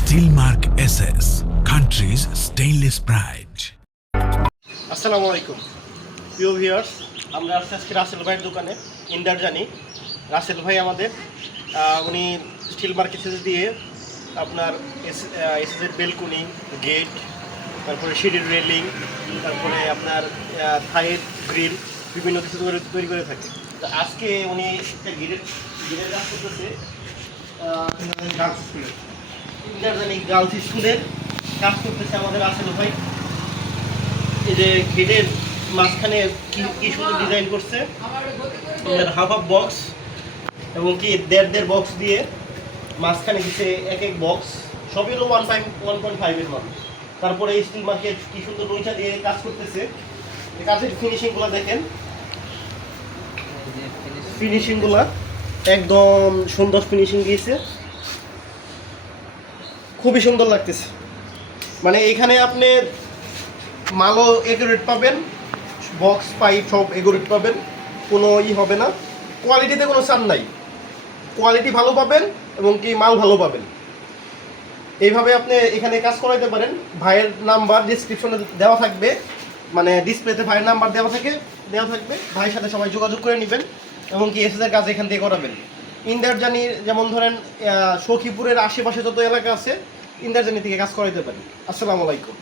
Steelmark SS, country's stainless pride. আসসালামু আলাইকুম প্রিয় ভিউয়ার্স, আমরা আজকে রাসেল ভাইয়ের দোকানে ইন্দার জানি। রাসেল ভাই আমাদের উনি স্টিল মার্কেট দিয়ে আপনার এসএসের বেলকুনি, গেট, তারপরে সিঁড়ির রেলিং, তারপরে আপনার থাইয়ের গ্রিল বিভিন্ন কিছু তৈরি করে থাকে। তো আজকে উনি একটা গিরের কাজ করতেছে গার্লস স্কুলের, ইন্দার জানি গার্লস স্কুলের কাজ করতেছে আমাদের রাসেল ভাই। এই যে গেটের মাঝখানে কি সুন্দর ডিজাইন করছে, হাফ বক্স এবং কি দেড় বক্স দিয়ে মাঝখানে দিচ্ছে এক বক্স, সবই হলো 1.5 এর মান। তারপরে স্টিল মার্কেট কি সুন্দর নইটা দিয়ে কাজ করতেছে। এই কাজের ফিনিশিংগুলো দেখেন, ফিনিশিংগুলো একদম সুন্দর ফিনিশিং দিয়েছে, খুবই সুন্দর লাগতেছে। মানে এখানে আপনি মালও একুরেট পাবেন, বক্স পাইপ সব একুরেট পাবেন, কোনো হবে না, কোয়ালিটিতে কোনো চাপ নাই, কোয়ালিটি ভালো পাবেন এবং কি মাল ভালো পাবেন। এইভাবে আপনি এখানে কাজ করাইতে পারেন। ভাইয়ের নাম্বার ডিসক্রিপশনে দেওয়া থাকবে, মানে ডিসপ্লেতে ভাইয়ের নাম্বার দেওয়া থাকবে। ভাইয়ের সাথে সবাই যোগাযোগ করে নেবেন এবং কি এসএসের কাজ এখান থেকে করাবেন। ইন্দারজানি যেমন ধরেন সখীপুরের আশেপাশে যত এলাকা আছে, ইন্দারজানি থেকে কাজ করাইতে পারেন। আসসালামু আলাইকুম।